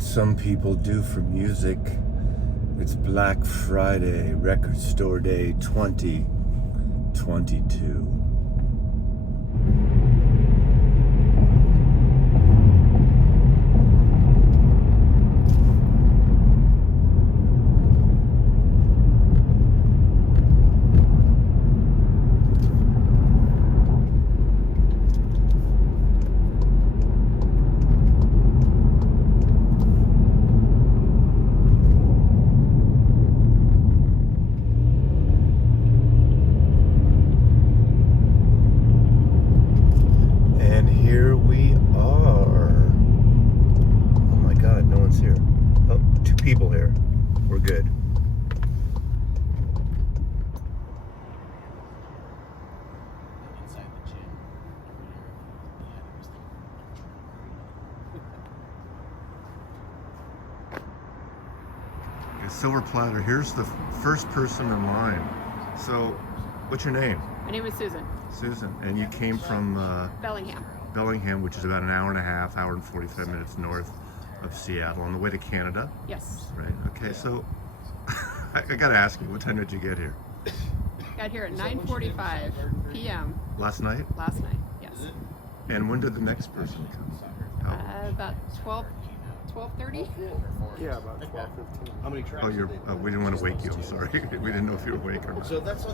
what some people do for music. It's Black Friday, Record Store Day 2022. Here. Oh, 2 people here. We're good. Okay, silver platter. Here's the first person in line. So, what's your name? My name is Susan. Susan, and you came from Bellingham. Bellingham, which is about an hour and a half, hour and 45 minutes north of Seattle, on the way to Canada. Yes. Right. Okay. So, I gotta ask you, what time did you get here? Got here at 9:45 p.m. Last night. Last night. Yes. And when did the next person come? About 12:30. Yeah, about 12:15. How many tracks? Oh, we didn't want to wake you. I'm sorry. We didn't know if you were awake or not. So that's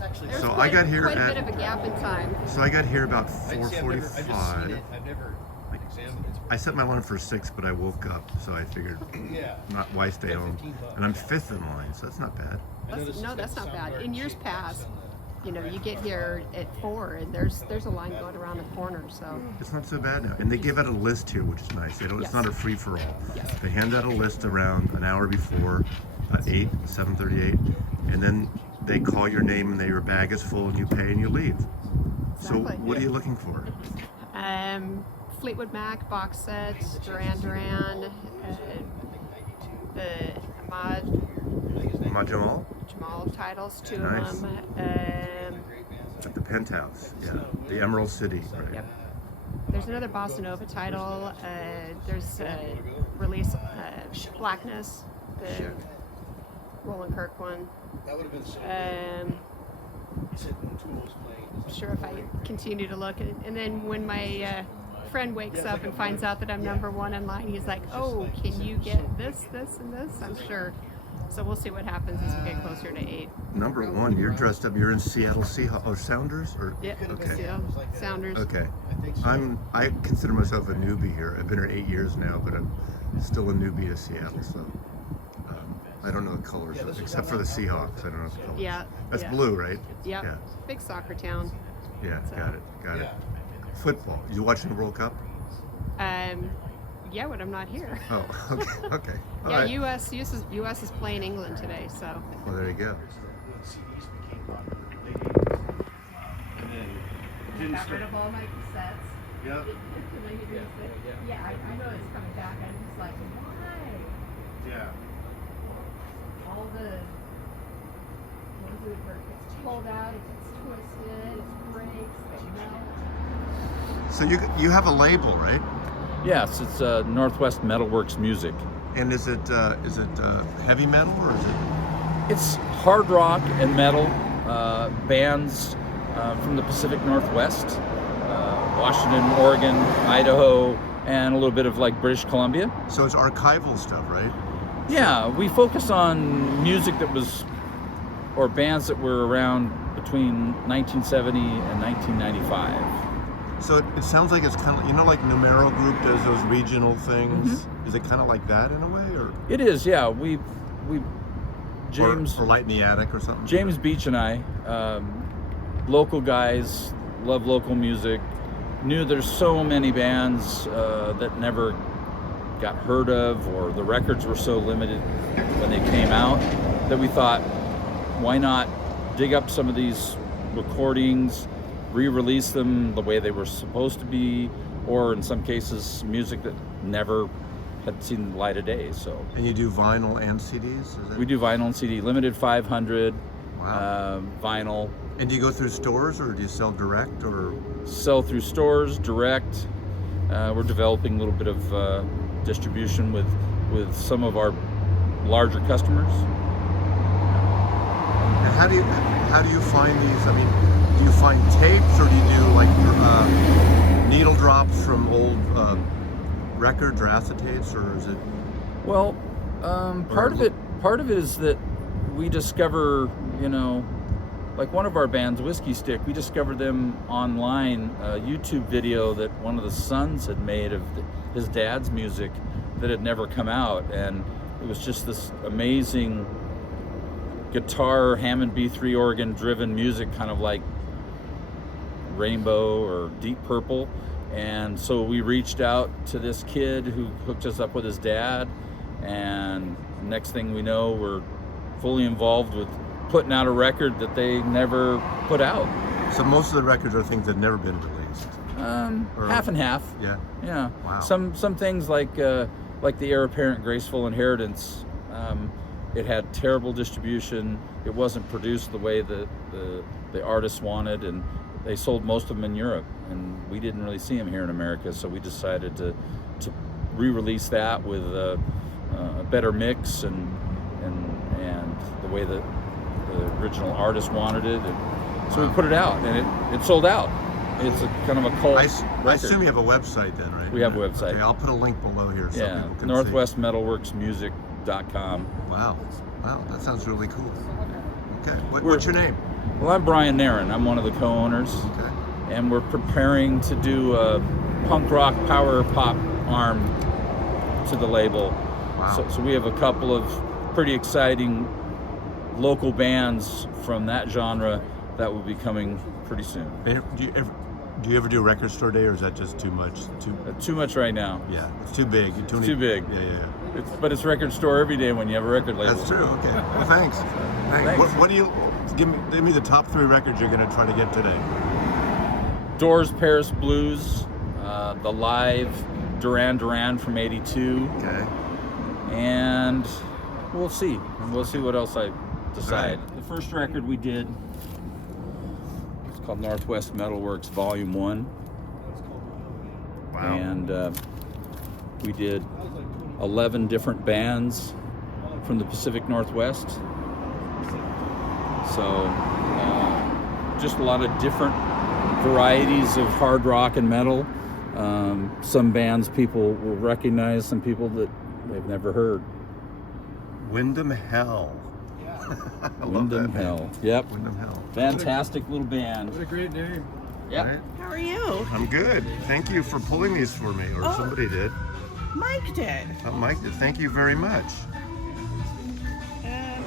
actually. There's So quite, I got here quite at. a bit of a gap in time. So I got here about I've just seen 4:45. it. I've never examined it. I set my alarm for 6, but I woke up, so I figured, Yeah. why stay home? And I'm 5th in line, so that's not bad. That's not bad. In years past, you get here at 4 and there's a line going around the corner, so. It's not so bad now. And they give out a list here, which is nice. They don't. Yes. It's not a free for all. Yes. They hand out a list around an hour before, 7:38, and then they call your name and your bag is full and you pay and you leave. So Exactly. what are you looking for? Fleetwood Mac box sets, Duran Duran, the Jamal? Jamal titles, 2 Nice. of them. At the Penthouse, yeah. The Emerald City, right? Yep. There's another Bossa Nova title. There's a release, Blackness, the Roland Kirk one. That would have been so I'm sure if I continue to look, and then when my friend wakes up and finds out that I'm number 1 in line, he's like, "Oh, can you get this, and this?" I'm sure. So we'll see what happens as we get closer to 8. Number 1, you're dressed up. You're in Seattle Seahawks. Oh, Sounders? Or Yeah. Okay. Seattle Sounders. Okay. I consider myself a newbie here. I've been here 8 years now, but I'm still a newbie to Seattle. So I don't know the colors except for the Seahawks. I don't know the colors. Yeah. That's yeah. blue, right? Yep. Yeah. Big soccer town. Yeah. So. Got it. Football. You watching the World Cup? Yeah, when I'm not here. Oh, okay. All Yeah, right. U.S. is playing England today, so. Well, there you go. Got rid of all my cassettes. Yep. Yeah, I know it's coming back. I'm just like, why? Yeah. All the where it gets pulled out, it gets twisted, it breaks, it melts. So you have a label, right? Yes, it's Northwest Metalworx Music. And is it heavy metal or is it? It's hard rock and metal bands from the Pacific Northwest, Washington, Oregon, Idaho, and a little bit of like British Columbia. So it's archival stuff, right? Yeah, we focus on music that was, or bands that were around between 1970 and 1995. So it sounds like it's kind of, like Numero Group does those regional things. Mm-hmm. Is it kind of like that in a way, or? It is, yeah. We James or Light in the Attic or something. James Beach and I, local guys, love local music. Knew there's so many bands that never got heard of, or the records were so limited when they came out, that we thought, why not dig up some of these recordings, re-release them the way they were supposed to be, or in some cases music that never had seen the light of day. So. And you do vinyl and CDs? Is that... We do vinyl and CD, limited 500. Wow. Vinyl. And do you go through stores or do you sell direct or? Sell through stores, direct. We're developing a little bit of distribution with some of our larger customers. And how do you find these? I mean, do you find tapes, or do you do like needle drops from old records or acetates, or is it? Well, part of it is that we discover, like one of our bands, Whiskey Stick, we discovered them online, a YouTube video that one of the sons had made of his dad's music that had never come out, and it was just this amazing guitar Hammond B3 organ driven music, kind of like Rainbow or Deep Purple. And so we reached out to this kid who hooked us up with his dad, and next thing we know, we're fully involved with putting out a record that they never put out. So most of the records are things that have never been released. Half and half. Yeah. Yeah. Wow. Some things like the Heir Apparent Graceful Inheritance. It had terrible distribution. It wasn't produced the way that the artists wanted, and they sold most of them in Europe, and we didn't really see them here in America. So we decided to re-release that with a better mix and the way that the original artist wanted it. And so we put it out, and it sold out. It's a kind of a cult record. I assume you have a website then, right? We have a website. Okay, I'll put a link below here so people can see. NorthwestMetalworksmusic.com. Wow, that sounds really cool. Okay, what's your name? Well, I'm Brian Nairn. I'm one of the co-owners. Okay. And we're preparing to do a punk rock power pop arm to the label. Wow. So we have a couple of pretty exciting local bands from that genre that will be coming pretty soon. Do you ever do a record store day, or is that just too much? Too much right now. Yeah, it's too big. Too big. Yeah. But it's record store every day when you have a record label. That's true. Okay. Well, thanks. What do you give me the top 3 records you're going to try to get today? Doors, Paris Blues, the live Duran Duran from '82. Okay. And we'll see. What else I decide. Right. The first record we did, it's called Northwest Metalworx Volume 1. Wow. And we did 11 different bands from the Pacific Northwest. So just a lot of different varieties of hard rock and metal. Some bands people will recognize, some people that they've never heard. Windham Hell. Windham Hell. Yep. Windham Hell. Fantastic little band. What a great name. Yep. Right? How are you? I'm good. Thank you for pulling these for me, or somebody did. Mike did. Oh, Mike did. Thank you very much.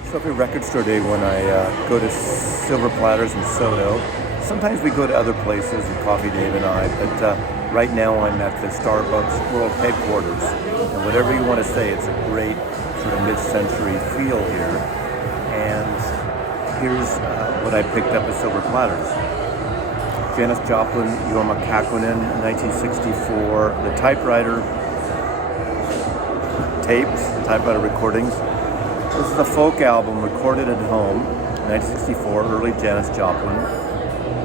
So every record store day when I go to Silver Platters in Soto, sometimes we go to other places, and Coffee Dave and I, but right now I'm at the Starbucks World Headquarters. And whatever you want to say, it's a great sort of mid-century feel here. And here's what I picked up at Silver Platters. Janis Joplin, Jorma Kakkonen, 1964, the typewriter tapes, typewriter recordings. This is a folk album recorded at home, 1964, early Janis Joplin,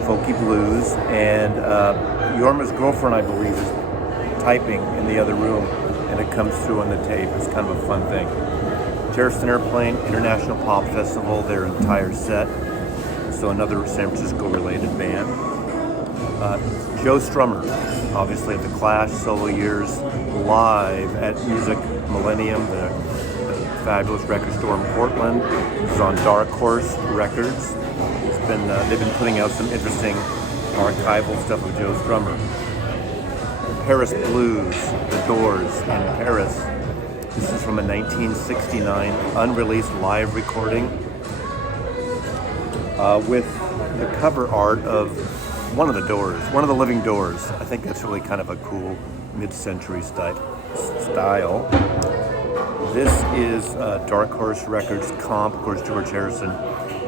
folky blues, and Jorma's girlfriend, I believe, is typing in the other room, and it comes through on the tape. It's kind of a fun thing. Charleston Airplane, International Pop Festival, their entire set, so another San Francisco-related band. Joe Strummer, obviously of the Clash, solo years, live at Music Millennium, the fabulous record store in Portland. This is on Dark Horse Records. They've been putting out some interesting archival stuff of Joe Strummer. Paris Blues, The Doors in Paris. This is from a 1969 unreleased live recording with the cover art of one of the Doors, one of the living Doors. I think that's really kind of a cool mid-century style. This is Dark Horse Records comp. Of course, George Harrison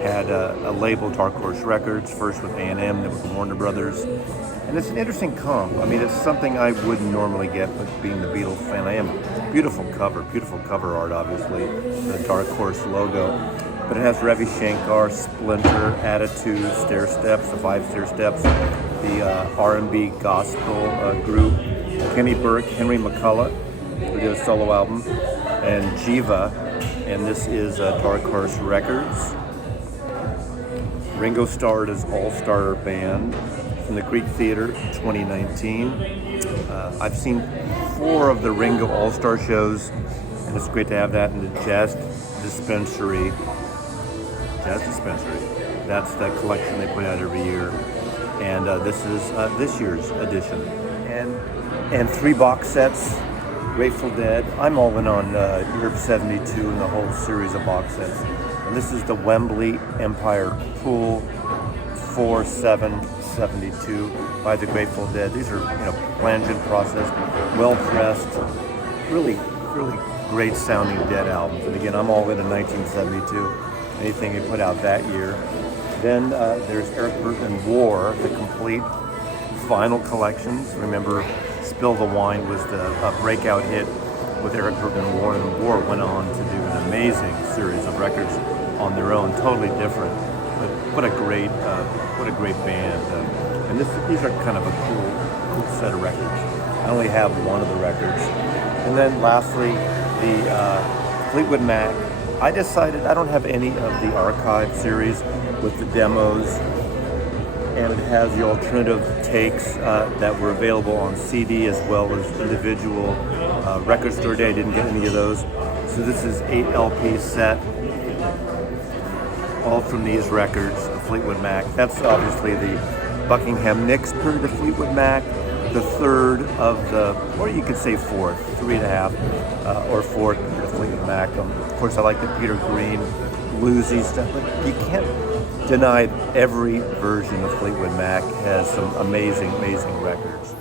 had a label, Dark Horse Records, first with A&M, then with Warner Brothers. And it's an interesting comp. I mean, it's something I wouldn't normally get, but being the Beatles fan I am. Beautiful cover art, obviously, the Dark Horse logo. But it has Ravi Shankar, Splinter, Attitude, Stair Steps, the 5 Stair Steps, the R&B gospel group, Kenny Burke, Henry McCullough, who did a solo album, and Jiva, and this is Dark Horse Records. Ringo starred as All-Star Band from the Greek Theater 2019. I've seen 4 of the Ringo All-Star shows, and it's great to have that in the Jazz Dispensary. That's the collection they put out every year, and this is this year's edition. And 3 box sets, Grateful Dead. I'm all in on Europe 72 and the whole series of box sets. And this is the Wembley Empire Pool 4772 by the Grateful Dead. These are, plangent processed, well pressed, really great sounding Dead albums. And again, I'm all in 1972. Anything they put out that year. Then there's Eric Burton War, the complete vinyl collections. Remember, Spill the Wine was the breakout hit with Eric Burton War, and War went on to do an amazing series of records on their own, totally different. But what a great band! And these are kind of a cool set of records. I only have one of the records. And then lastly, the Fleetwood Mac. I decided I don't have any of the archive series with the demos, and it has the alternative takes that were available on CD as well as individual record store day. I didn't get any of those. So this is 8 LP set, all from these records of Fleetwood Mac. That's obviously the Buckingham Nicks period of Fleetwood Mac, the third of the, or you could say fourth, 3.5 or fourth period of Fleetwood Mac. Of course, I like the Peter Green bluesy stuff, but you can't deny every version of Fleetwood Mac has some amazing records.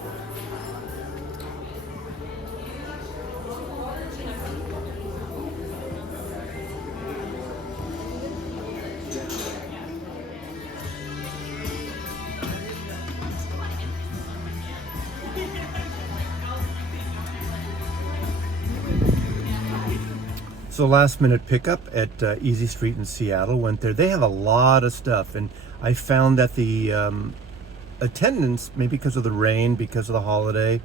So last minute pickup at Easy Street in Seattle. Went there. They have a lot of stuff, and I found that the attendance, maybe because of the rain, because of the holiday,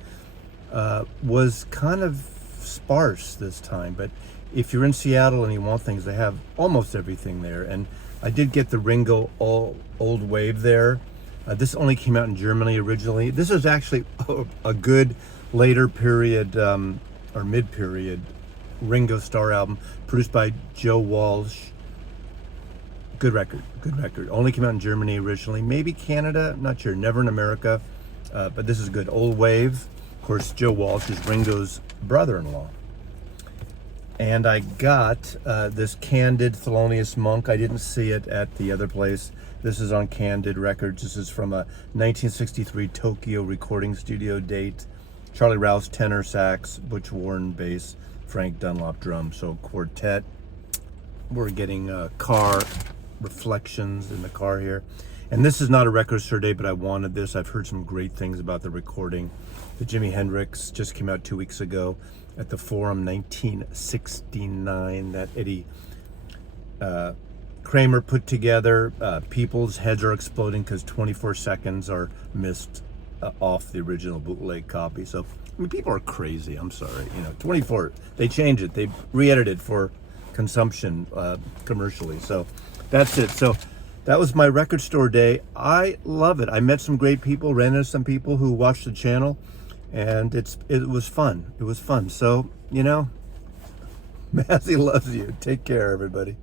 was kind of sparse this time. But if you're in Seattle and you want things, they have almost everything there. And I did get the Ringo Old Wave there. This only came out in Germany originally. This is actually a good later period or mid-period Ringo Starr album, produced by Joe Walsh. Good record. Only came out in Germany originally, maybe Canada, not sure, never in America, but this is good. Old Wave. Of course, Joe Walsh is Ringo's brother-in-law. And I got this Candid Thelonious Monk. I didn't see it at the other place. This is on Candid Records. This is from a 1963 Tokyo recording studio date. Charlie Rouse tenor sax, Butch Warren bass, Frank Dunlop drums. So quartet. We're getting car reflections in the car here. And this is not a record store day, but I wanted this. I've heard some great things about the recording. The Jimi Hendrix just came out 2 weeks ago at the Forum, 1969, that Eddie Kramer put together. People's heads are exploding because 24 seconds are missed off the original bootleg copy. So, I mean, people are crazy. I'm sorry. 24, they changed it. They re-edited for consumption commercially. So that's it. So that was my record store day. I love it. I met some great people, ran into some people who watched the channel, and it was fun. It was fun. So, Mazzy loves you. Take care, everybody.